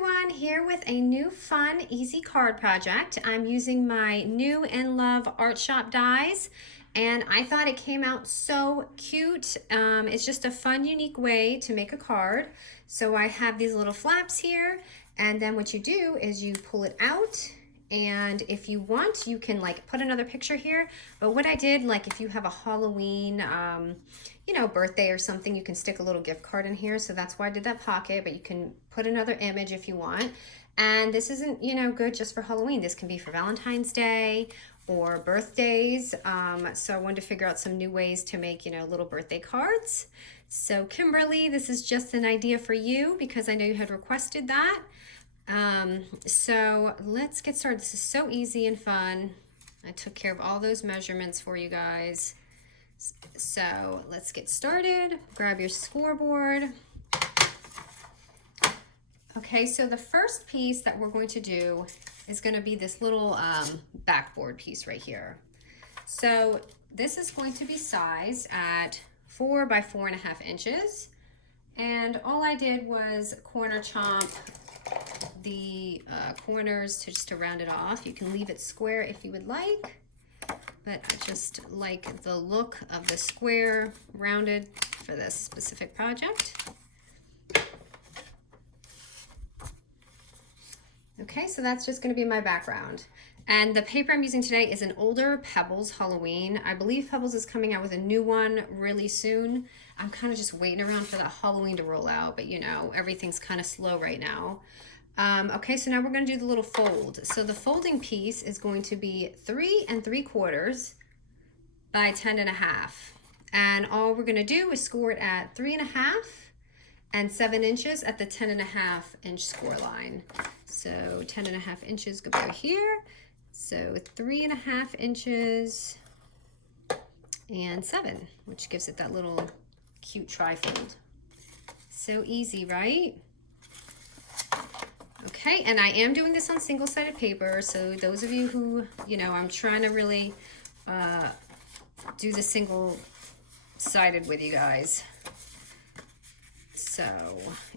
everyone, here with a new fun, easy card project. I'm using my new InLoveArtShop dies, and I thought it came out so cute. It's just a fun, unique way to make a card. So I have these little flaps here, and then what you do is you pull it out, and if you want, you can like put another picture here. But what I did, like if you have a Halloween, birthday or something, you can stick a little gift card in here. So that's why I did that pocket, but you can put another image if you want. And this isn't, good just for Halloween. This can be for Valentine's Day or birthdays. So I wanted to figure out some new ways to make, little birthday cards. So Kimberly, this is just an idea for you because I know you had requested that. So let's get started. This is so easy and fun. I took care of all those measurements for you guys. So let's get started. Grab your scoreboard. Okay, so the first piece that we're going to do is going to be this little backboard piece right here. So this is going to be sized at 4 by 4.5 inches. And all I did was corner chomp the corners just to round it off. You can leave it square if you would like, but I just like the look of the square rounded for this specific project. Okay, so that's just going to be my background. And the paper I'm using today is an older Pebbles Halloween. I believe Pebbles is coming out with a new one really soon. I'm kind of just waiting around for that Halloween to roll out, but everything's kind of slow right now. Okay, so now we're going to do the little fold. So the folding piece is going to be 3 3/4 by 10.5. And all we're going to do is score it at 3.5 and 7 inches at the 10.5 inch score line. So 10.5 inches go here. So 3.5 inches and 7, which gives it that little cute trifold. So easy, right? Okay, and I am doing this on single-sided paper, so those of you who, I'm trying to really do the single-sided with you guys. So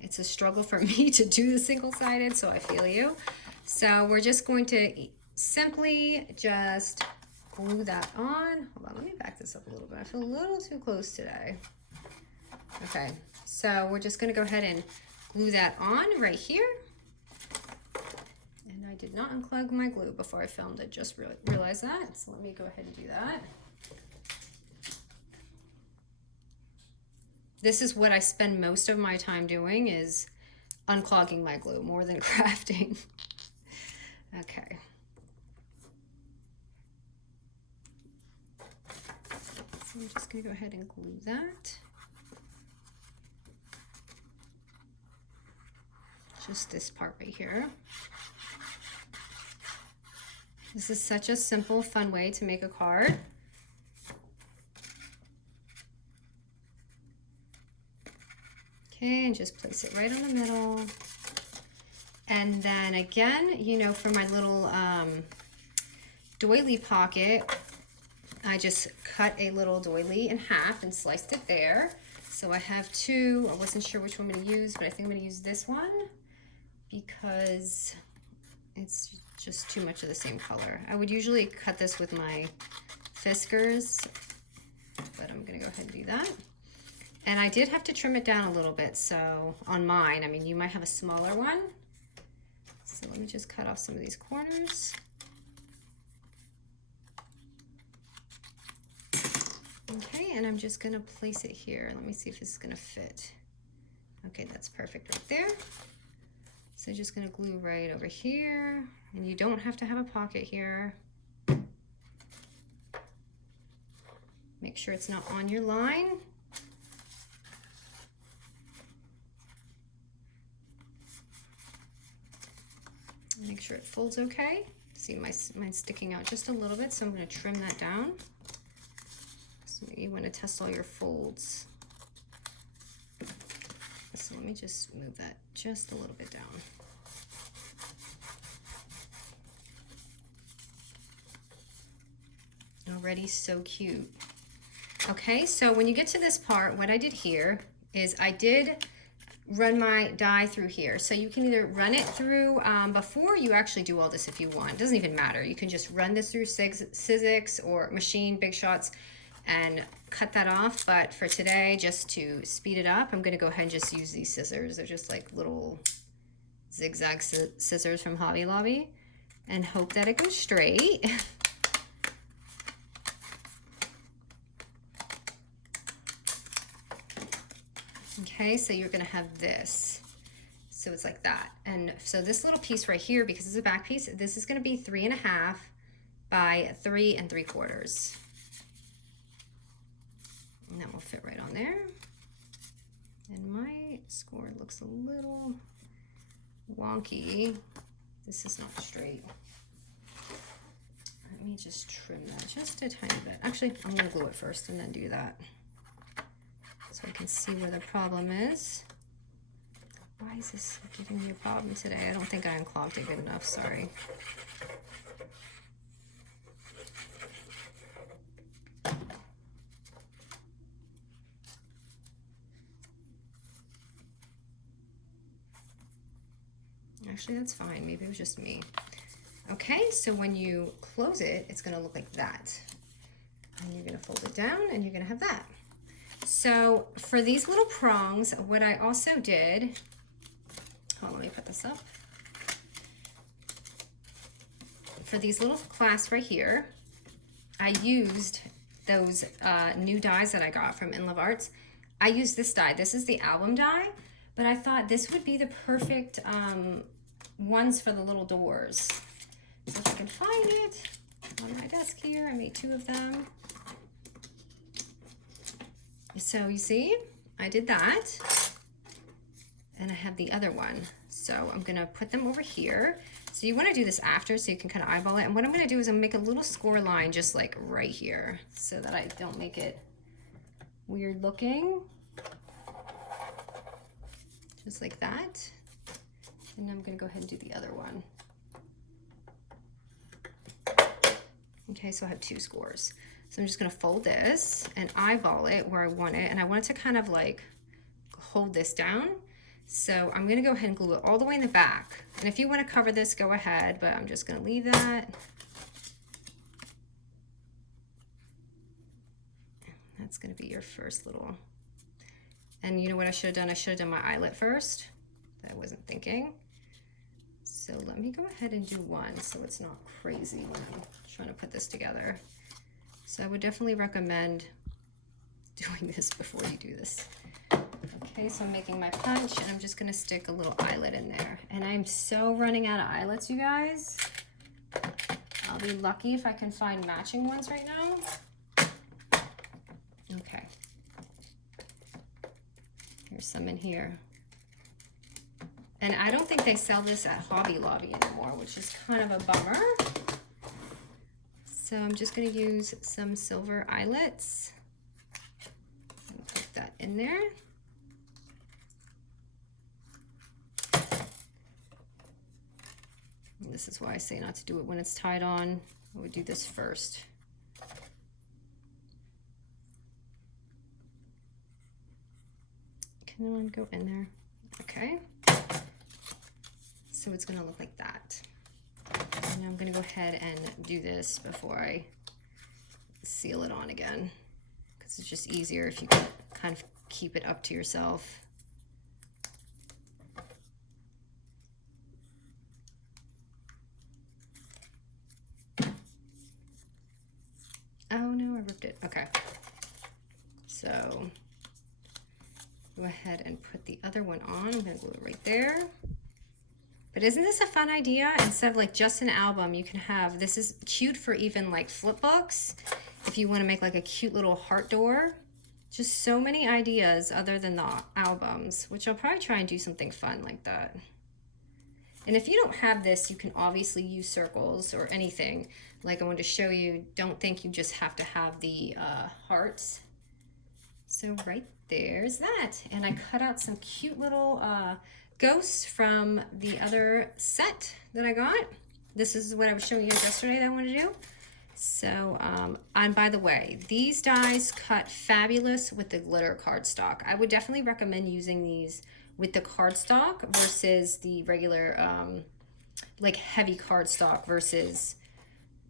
it's a struggle for me to do the single-sided, so I feel you. So we're just going to simply just glue that on. Hold on, let me back this up a little bit. I feel a little too close today. Okay, so we're just going to go ahead and glue that on right here. And I did not unclog my glue before I filmed it, just realized that. So let me go ahead and do that. This is what I spend most of my time doing, is unclogging my glue more than crafting. Okay. So I'm just going to go ahead and glue that. Just this part right here. This is such a simple, fun way to make a card. Okay, and just place it right on the middle. And then again, for my little doily pocket, I just cut a little doily in half and sliced it there. So I have two. I wasn't sure which one I'm going to use, but I think I'm going to use this one because it's just too much of the same color. I would usually cut this with my Fiskars, but I'm going to go ahead and do that. And I did have to trim it down a little bit, so on mine, I mean, you might have a smaller one. So let me just cut off some of these corners. Okay, and I'm just gonna place it here. Let me see if this is gonna fit. Okay, that's perfect right there. So just gonna glue right over here, and you don't have to have a pocket here. Make sure it's not on your line. Make sure it folds okay. See, mine's sticking out just a little bit, so I'm going to trim that down. So you want to test all your folds. So let me just move that just a little bit down. Already so cute. Okay, so when you get to this part, what I did here is I did run my die through here. So you can either run it through before you actually do all this if you want. It doesn't even matter. You can just run this through Sizzix or Machine Big Shots and cut that off. But for today, just to speed it up, I'm going to go ahead and just use these scissors. They're just like little zigzag scissors from Hobby Lobby, and hope that it goes straight. Okay, so you're gonna have this. So it's like that. And so this little piece right here, because it's a back piece, this is gonna be 3.5 by 3 3/4. And that will fit right on there. And my score looks a little wonky. This is not straight. Let me just trim that just a tiny bit. Actually, I'm gonna glue it first and then do that, so I can see where the problem is. Why is this giving me a problem today? I don't think I unclogged it good enough, sorry. Actually, that's fine. Maybe it was just me. Okay, so when you close it, it's gonna look like that. And you're gonna fold it down and you're gonna have that. So for these little prongs, what I also did, hold on, let me put this up. For these little clasps right here, I used those new dies that I got from InLoveArts. I used this die. This is the album die, but I thought this would be the perfect ones for the little doors. So if I can find it on my desk here, I made 2 of them. So you see, I did that, and I have the other one. So I'm gonna put them over here. So you wanna do this after so you can kind of eyeball it. And what I'm gonna do is I'm gonna make a little score line just like right here so that I don't make it weird looking. Just like that. And I'm gonna go ahead and do the other one. Okay, so I have 2 scores. So I'm just gonna fold this and eyeball it where I want it. And I want it to kind of like hold this down. So I'm gonna go ahead and glue it all the way in the back. And if you wanna cover this, go ahead, but I'm just gonna leave that. That's gonna be your first little, and you know what I should have done? I should have done my eyelet first. That I wasn't thinking. So let me go ahead and do one so it's not crazy when I'm trying to put this together. So I would definitely recommend doing this before you do this. Okay, so I'm making my punch and I'm just gonna stick a little eyelet in there. And I'm so running out of eyelets, you guys. I'll be lucky if I can find matching ones right now. Okay. Here's some in here. And I don't think they sell this at Hobby Lobby anymore, which is kind of a bummer. So I'm just gonna use some silver eyelets. Put that in there. And this is why I say not to do it when it's tied on. I would do this first. Can one go in there? Okay. So it's gonna look like that. And I'm gonna go ahead and do this before I seal it on again, because it's just easier if you can kind of keep it up to yourself. Oh no, I ripped it. Okay. So go ahead and put the other one on. I'm gonna glue it right there. But isn't this a fun idea? Instead of like just an album, you can have, this is cute for even like flip books. If you wanna make like a cute little heart door. Just so many ideas other than the albums, which I'll probably try and do something fun like that. And if you don't have this, you can obviously use circles or anything. Like I wanted to show you, don't think you just have to have the hearts. So right there's that. And I cut out some cute little ghosts from the other set that I got. This is what I was showing you guys yesterday that I wanted to do. So, and by the way, these dies cut fabulous with the glitter cardstock. I would definitely recommend using these with the cardstock versus the regular, like heavy cardstock versus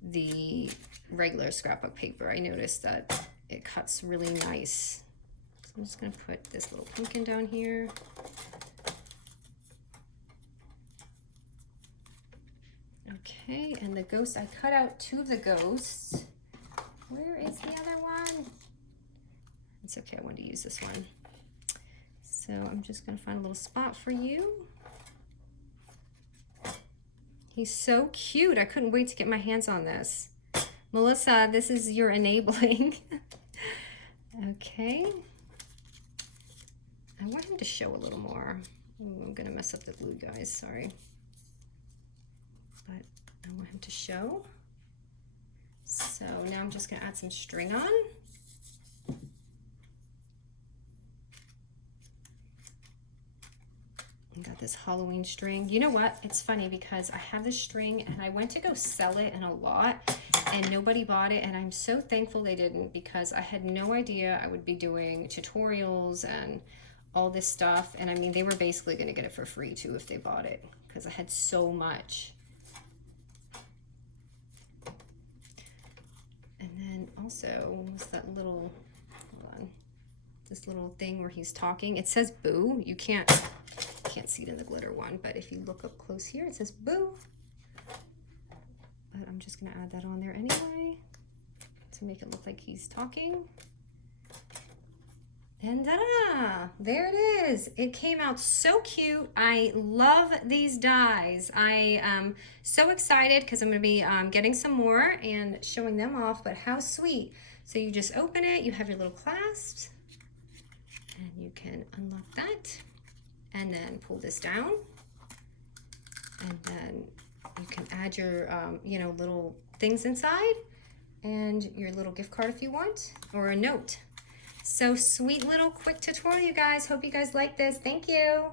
the regular scrapbook paper. I noticed that it cuts really nice. So I'm just gonna put this little pumpkin down here. Okay, and the ghost, I cut out 2 of the ghosts. Where is the other one? It's okay, I wanted to use this one. So I'm just gonna find a little spot for you. He's so cute. I couldn't wait to get my hands on this. Melissa, this is your enabling. Okay. I want him to show a little more. Ooh, I'm gonna mess up the glue, guys, sorry. But I want him to show. So now I'm just gonna add some string on. I got this Halloween string. You know what? It's funny because I have this string and I went to go sell it in a lot and nobody bought it, and I'm so thankful they didn't because I had no idea I would be doing tutorials and all this stuff. And I mean, they were basically gonna get it for free too if they bought it because I had so much. And then also was that little, hold on, this little thing where he's talking. It says boo. You can't see it in the glitter one, but if you look up close here, it says boo. But I'm just gonna add that on there anyway to make it look like he's talking. And ta-da! There it is. It came out so cute. I love these dies. I am so excited because I'm gonna be getting some more and showing them off, but how sweet. So you just open it, you have your little clasps, and you can unlock that. And then pull this down, and then you can add your, you know, little things inside, and your little gift card if you want, or a note. So sweet little quick tutorial, you guys. Hope you guys like this. Thank you.